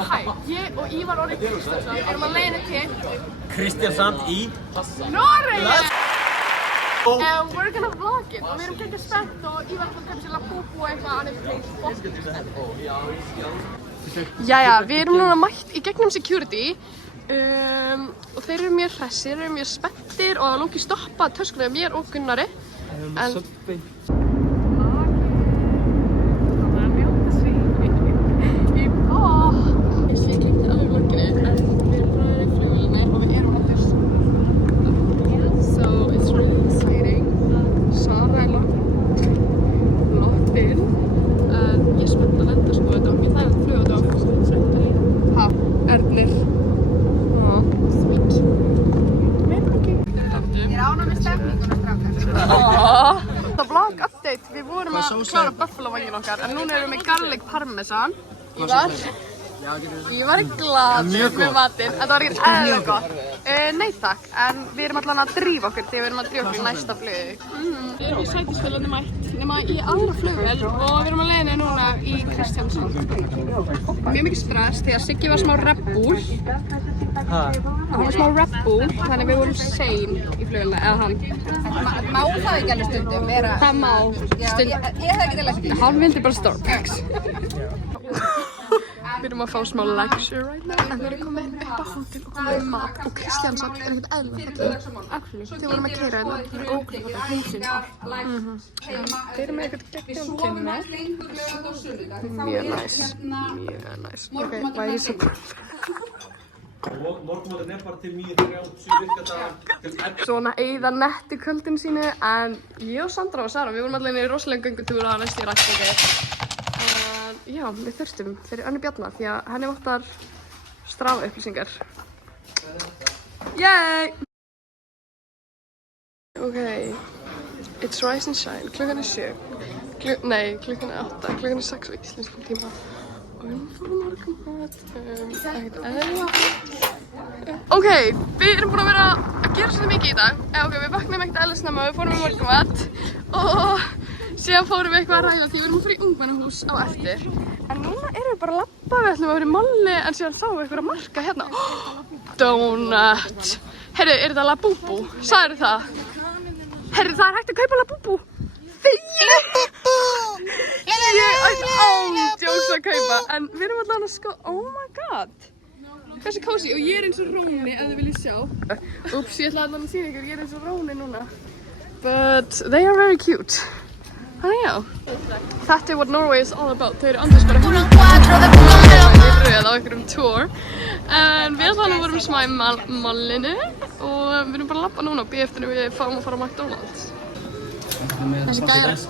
Hæ, ég og Ívar Orri Kristjánsson erum að leiðina til Kristiansand í Noregi! And we're gonna vlog it og við erum ekki spennt og Ívar er búinn að kaupa sér Labubu og eitthvað annað fyrir. Jæja, við erum núna mætt í gegnum security og þeir eru mjög hressir, þeir eru mjög spenntir og lókið stoppa töskuna mér og Gunnari. Við vorum að klára buffalo-vængin okkar, en núna erum við með garlic parmesan. Ívar er glaður með matinn. Þetta var ekkert eðlilega gott. Nei takk, en við erum allan að drífa okkur þegar við erum að drífa okkur í næsta flug. Við erum í sætisfélaginu mætt, nema í aðra flugvél og við erum að leiðina núna í Kristiansand. Mjög mikið stress þegar Siggi var smá Red Bull. Hann var smá Red Bull, þannig við vorum sein í flugvélina, eða hann. Má það ekki alveg stundum vera? Það má stundum. Ég hef ekki til að skilja. Hann vildi bara Starbucks. Við erum að fá smá lecture right now. En við erum komin upp á hótel og komið með mat og Kristiansand er ekkert eðlilega falleg. Actually, þegar við vorum að keyra hérna, það er ógeðslega falleg, húsin allt. Þeir eru með eitthvað geggjum kynni. Mjög næs, mjög næs. Ok, why are you so proud? Morgunmálinn er bara til 9:37 virkadagar. Svona eyða netti kvöldin sínu, en ég og Sandra og Sara, við vorum allir í rosalega göngutúra að næst í rækstokki. Já, við þurstum fyrir Önnu Bjarnar því að henni vantar strafa upplýsingar. Yay! Ok, it's rise and shine. Klukkan er 7. Nei, klukkan er 8. Klukkan er 6 á íslenskum tíma. Og við erum að fara morgunmat. Ekkert eðlilega. Ok, við erum búin að vera að gera svolítið mikið í dag. Ok, við vaknaðum ekkert eðlilega snemma, við fórum í morgunmat og síðan fórum við eitthvað að ræla því við erum að fara í ungmennahús á eftir. En núna erum við bara að labba, við ætlum að vera í Molli en síðan sáum við eitthvað að marka hérna. Donut! Heyrðu, er þetta Labubu? Sagðirðu það? Heyrðu, það er hægt að kaupa Labubu! Þegið! Ég ætti ándjóks að kaupa, en við erum allavega að sko, oh my god! Hversu kósi, og ég er eins og Róni ef þið viljið sjá. Úps, ég ætla allavega að sýna ykkur, ég er eins og Róni núna. But they are very cute. Þannig já, þetta er what Norway is all about. Þau eru andast bara í röð á einhverjum tour. En við allavega vorum smá í Mallinu og við erum bara að labba núna og bíða eftir við fáum að fara á McDonald's. Þessi gæjar.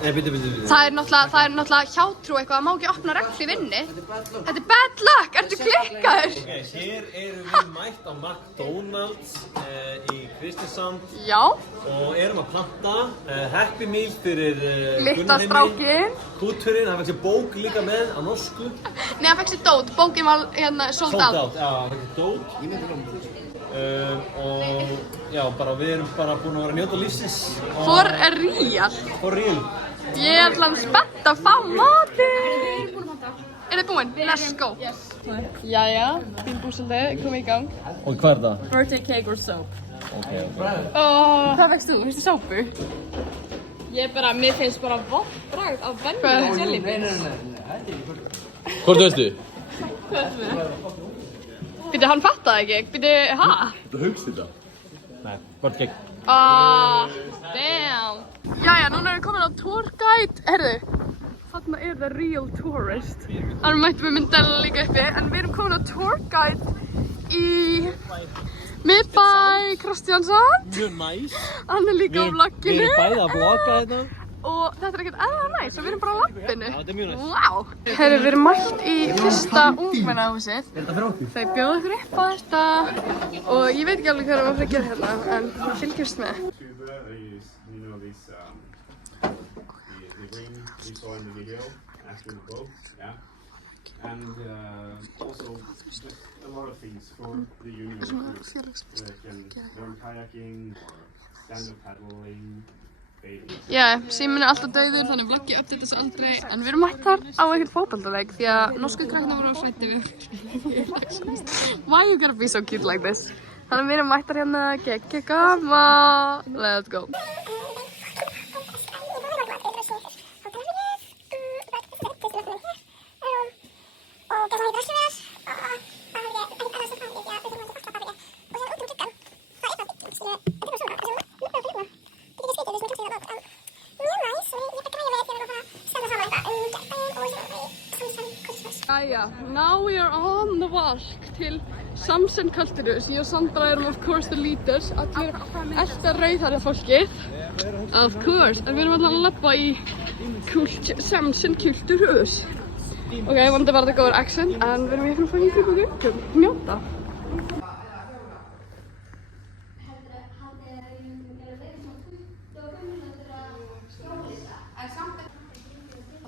Það er náttúrulega hjátrú eitthvað að má ekki opna regl í vinni. Þetta er bad luck, ertu klikkaður? Ok, hér erum við mætt á McDonald's í Kristiansand. Já. Og erum að panta Happy Meal fyrir litla strákinn. Kúturinn, hann fekk sér bók líka með á norsku. Nei, hann fekk sér dót, bókin var hérna sold out. Já, hann fekk sér dót. Og já, við erum bara búin að vera að njóta lífsins. For real. For real. Ég er alveg spennt að fá matinn. Er þið búin? Let's go. Jæja, þín búsaldið komið í gang. Og hvað er það? Birthday cake or soap. Ok. Hvað veist þú? Veistu sópu? Mér finnst bara vont bragð af venjulegum jellybeans. Hvort veistu? Býtu, hann fattaði ekki. Býtu, hæ? Þú hugst þetta? Nei, hvort gegn. Damn. Jæja, núna erum við komin á tour guide. Herðu, þarna er the real tourist. Þannig mættum við myndela líka uppi, en við erum komin á tour guide í miðbæ Kristiansand. Mjög næs. Hann er líka á vlogginu. Við erum bæði að vlogga þetta. Og þetta er ekkert eðla næs og við erum bara á lappinu. Já, þetta er mjög næs. Vá! Herru, við erum mætt í fyrsta ungmennahúsið. Er þetta fyrir okkur? Þau bjóða okkur upp á þetta og ég veit ekki alveg hvað við erum að fara að gera hérna, en fylgjumst með. And also a lot of things for the union. They can learn kayaking or stand-up paddling. Já, síminn alltaf dauður, þannig vloggi update þessu aldrei. En við erum mættar á einhvern fótboltaleik því að norsku krakkna voru á hræddi við. Why you gotta be so cute like this? Þannig við erum mættar hérna, geggja gaman. Let's go. Jæja, now we are on the walk til Samson Culturus. Ég og Sandra erum of course the leaders. Allir elta rauðhærða fólkið. Of course, en við erum alltaf að labba í Samson Culturus. Ok, vonandi var þetta góður accent, en við erum í einhvern fangin kring og göngum. Njóta.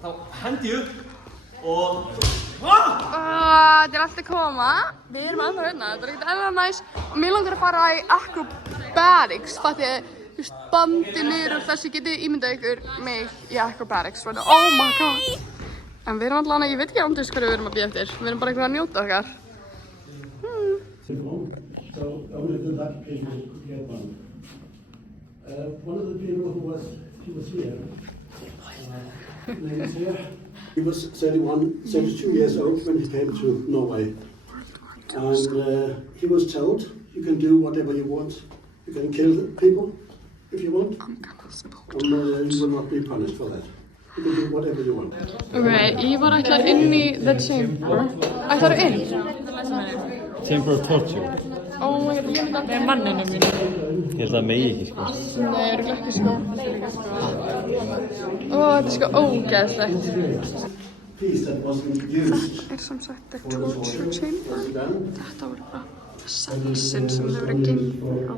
Þá hendi ég upp og... Þetta er allt að koma. Við erum ennþá hérna, þetta er ekkert ennþá næs. Og mér langar að fara í acrobatics, fattið, þú veist, bandi niður og þessi getið ímyndað ykkur mig í acrobatics. Oh my god. En við erum alltaf, ég veit ekki andis hverju við erum að bíða eftir. Við erum bara einhvern að njóta okkar. So only the lucky people could get one. One of the people who was here, name is here. He was 32 years old when he came to Norway. And he was told, you can do whatever you want. You can kill people if you want. And you will not be punished for that. You can do whatever you want. Ok, ég var ætlar inn í The Chamber. Ætlar þú inn? Chamber of Torture. Oh my god, ég veit að það er manninu mínu. Ég held að það megi ekki, sko. Nei, örugglega ekki, sko. Ó, þetta er sko ógeðslegt. Piece that wasn't used. Það er sem sagt The Torture Chamber. Þetta voru bara selsin sem þau voru geymd á.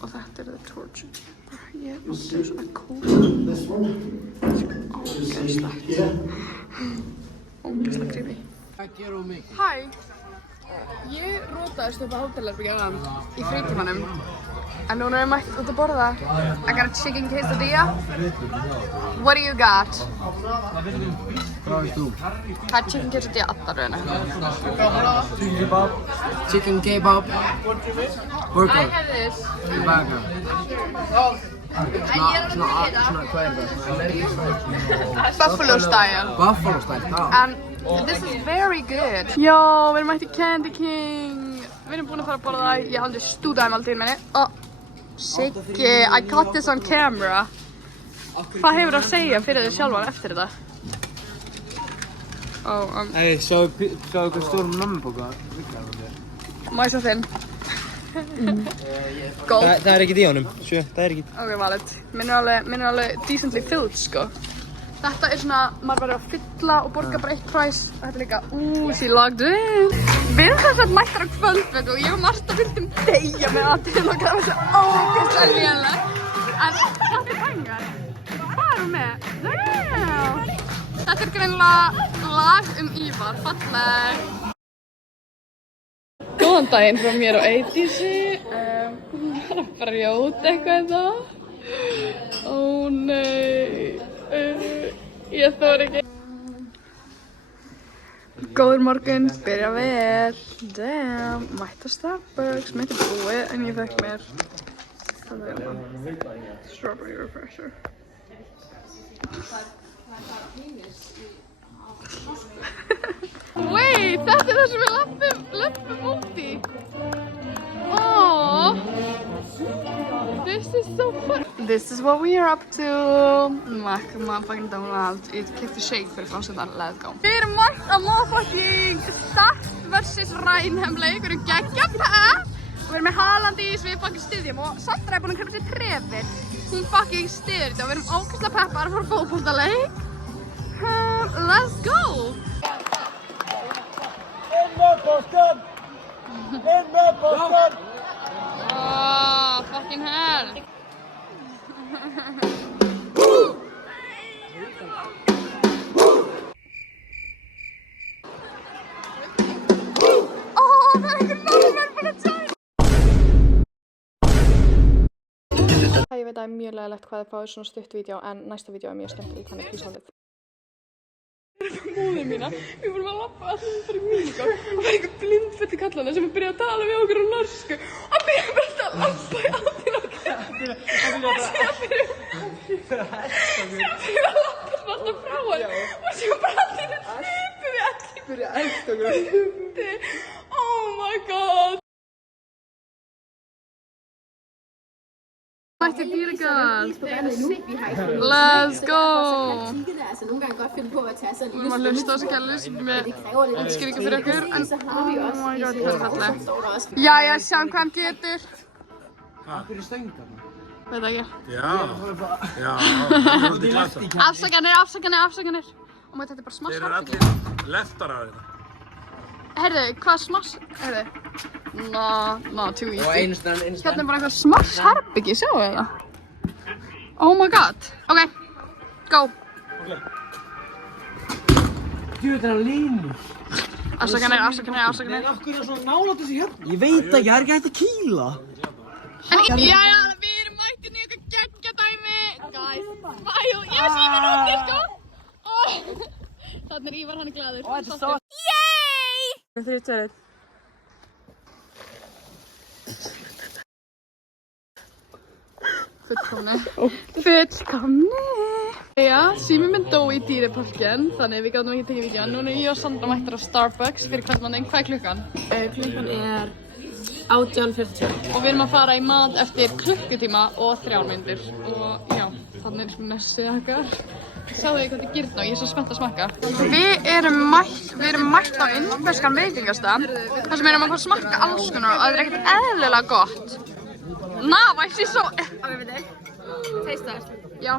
Og þetta er The Torture Chamber. Ég átti svona cool. This one. Ógeðslegt. Ógeðslega creepy. Hæ. Ég rótaðist upp á hótelherbergið í frítímanum. En núna er ég mætt út að borða. I got a chicken quesadilla. What do you got? Hvað veist þú? Það er chicken quesadilla allar rauðina. Chicken kebab. Chicken kebab. Burger. I have this. Burger. Svona, hvað er það? Buffalo style. Buffalo style, já. And this is very good. Já, við erum mætt í Candy King. Við erum búin að fara að borða það. Ég hafði stúdaði máltíðin minni. Siggi, I caught this on camera. Hvað hefur það að segja fyrir þig sjálfan eftir þetta? Hey, sjáu hvað stórum nammabóka. Má ég svo þinn? Góð. Það er ekkert í honum, sjö, það er ekkert. Ok, valid. Minn er alveg decently filled, sko. Þetta er svona, maður verður að fylla og borga bara eitt price. Og þetta er líka, she logged in. Við erum þess að mættar á kvöldvöku og ég og Marta vildum deyja með aðtíðin og það var svo ógeðslega léleg. En þetta er bængar. Hvað erum við með? Damn! Þetta er greinilega lag Ívar, falleg. Góðan daginn frá mér og Eydísi. Hún var að brjóta eitthvað það. Ó nei. Ég þori ekki. Góður morgun, byrja vel. Damn, mætti á Starbucks. Mitt er búið en ég fekk mér strawberry refresher. Wait, þetta er það sem við löpum út í. Aww. This is so fun. This is what we are up to. Motherfucking Donald. Ég keypti shake fyrir framsöndan. Let's go. Við erum mætt á motherfucking Start vs. Rænhem leikur geggja pepp. Við erum með Haalandís, við fucking styðjum og Sandra er búin að kaupa sér trefil. Hún fucking styður þetta og við erum ógeðslega peppar að fara fótboltaleik. Let's go. In med posten! Oh, fucking hell. mjög leiðilegt hvað þið fáið svona stutt vídeo en næsta vídeo mjög skemmtilegt, þannig písálið. Móðir mína, við vorum að labba allir fyrir Míkó og það var einhver blindfulli kallana sem byrjaði að tala við okkur á norsku og hann byrjaði bara að labba í áttina okkar og síðan byrjaði að labba alltaf frá hann og síðan bara allir hlipu við allir. Oh my god. Mætti Dýrgarð. Let's go. Við erum að hlusta á þessu gælu sem með útskýringu fyrir okkur en oh my god, það er falleg. Jæja, sjáum hvað hann getur. Veit ekki. Já, Afsakanir. Og maður þetta er bara smass þeir eru herbyggja. allir leftarar þetta. Herðu, hvað smass, herðu. Too easy. Og einu sinni. Hérna er bara eitthvað smass herbyggi, sjáu þið það? Oh my god. Ok, go. Djúið þetta er línur. Afsakanir. Akkur er svona nálægt þessi hérna? Ég veit ekki, það er ekki hægt að kýla. Jæja, við erum mættir í eitthvað geggjadæmi. Guys, smile. Ég sé mér úti, sko. Þannig er Ívar, hann er glaður. Yay! 3, 2, 1. Fullkomni. Já, sími minn dó í dýraparkinn, þannig við gáðum ekki tekið vídeo. Núna er ég og Sandra mættir á Starbucks fyrir kvöldmanninn. Hvað er klukkan? Klukkan er 18:40. Og við erum að fara í mat eftir klukkutíma og 3 mínútur. Og já, þannig er svona nessið okkar. Sjáðu þið hvað þetta gyrna og ég er svo spennt að smakka. Við erum mætt á indverskan veitingastað. Þar sem við erum að fá að smakka alls konar og það er ekkert eðlilega gott. Væsi svo... Ok, veit þig. Taste það. Já.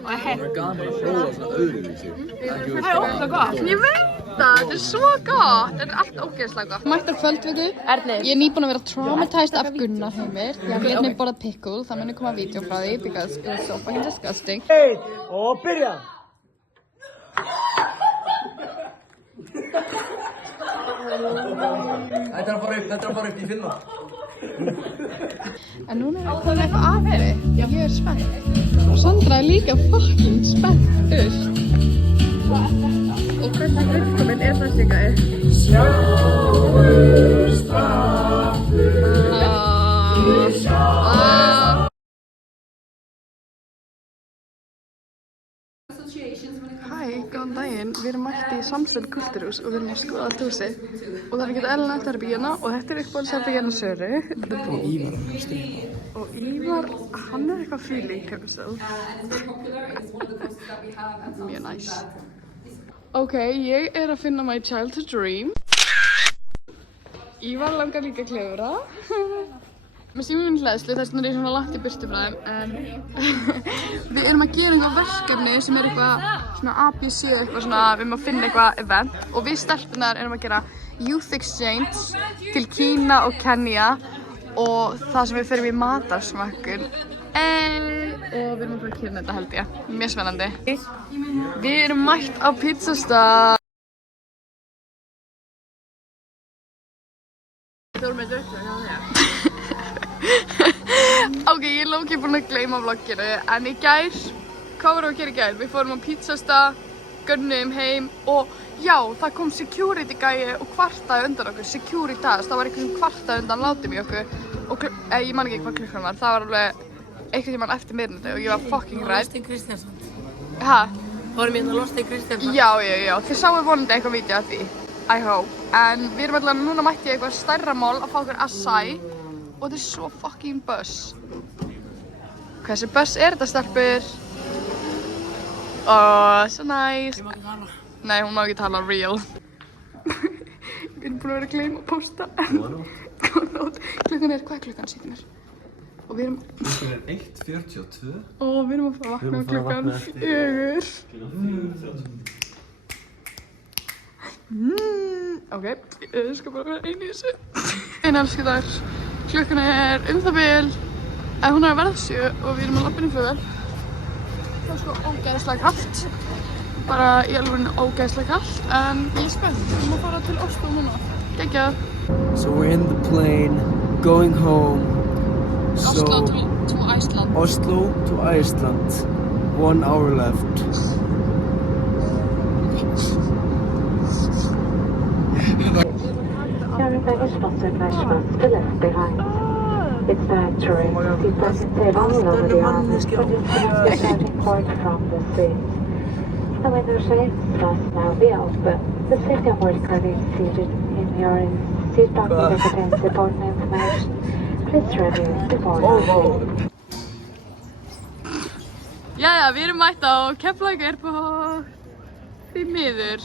Og hei. Gaman að prófa svona öðruvísi. Það er ógeðslega gott. Ég veit það, þetta er svo gott. Þetta er allt ógeðslega gott. Mætt á kvöldvöku. Ernir. Ég er nýbúin að vera traumatized af Gunnar Heimir. Því hann lét mig borða pickle, það muni koma vídeo frá því because it was so fucking disgusting. Og byrja! Þetta er að fara upp, ég finn það. En núna er komið eitthvað að þeirri. Ég er spennt. Og Sandra er líka fucking spennt. Og hvernig uppkominn er þessi gæi? Hæ, góðan daginn. Við erum mætti í Samstöld Kulturhús og við erum að skoða húsið. Og það er ekkert eðlilegt herbergina og þetta er uppáhaldsherbergina Söru. Og Ívar, hann er eitthvað feeling himself. Mjög næs. Ok, ég er að finna my childhood dream. Ívar langar líka að klifra. Með símum minn hlæðslu, þess vegna er ég svona langt í burtu frá þeim, en við erum að gera eitthvað verkefni sem er eitthvað svona ABC, eitthvað svona, við erum að finna eitthvað event og við stelpunar erum að gera Youth Exchange til Kína og Kenya og það sem við förum í matarsmakkun. Og við erum að fara að kynna þetta held ég, mjög spennandi. Við erum mætt á pizzastað. Ok, ég er lókið búin að gleyma vlogginu, en í gær, hvað vorum við að gera í gær? Við fórum á pizzastað, gönnuðum heim og já, það kom security gæi og kvartaði undan okkur, Securitas, það var eitthvað sem kvartaði undan látið í okkur og ég man ekki hvað klukkan var, það var alveg eitthvað tímann eftir miðnætti og ég var fucking hrædd. Lostin Kristjánsson. Hæ? Fórum hérna Lostin Kristjánsson. Já, þið sáu vonandi eitthvað vídeo af því, I hope. En við erum alltaf núna mætti í eitthvað stærra mál að fá okkur acai. Og þetta er svo fucking buzz. Hversu buzz er þetta, stelpur? So nice. Nei, hún má ekki tala real. Við erum búin að vera að gleyma að posta. Góða nótt. Klukkan er, hvað er klukkan, sýtti mér? Og við erum... Klukkan er 1:42. Og við erum að fara að vakna klukkan 4. Ok, ég skal bara vera einu í þessu. Einu elskudar. Klukkan er það bil, hún er að verða 7 og við erum að labba inn í flugvél. Það er sko ógeðslega kalt. Bara í alveg ógeðslega kalt, en ég er spennt. Við erum að fara til Oslo núna. Geggjað. So we're in the plane, going home. Oslo til To Iceland. Oslo to Iceland. 1 hour left. Your baggage must be left behind. It's the tourist seat table all over the arms, but it's the starting point from the seat. The window shades must now be open. The safety on board colleagues seated in your seat pocket contains important information. Please review it before landing. Jæja, við erum mætt á Keflavík Airport. Því miður.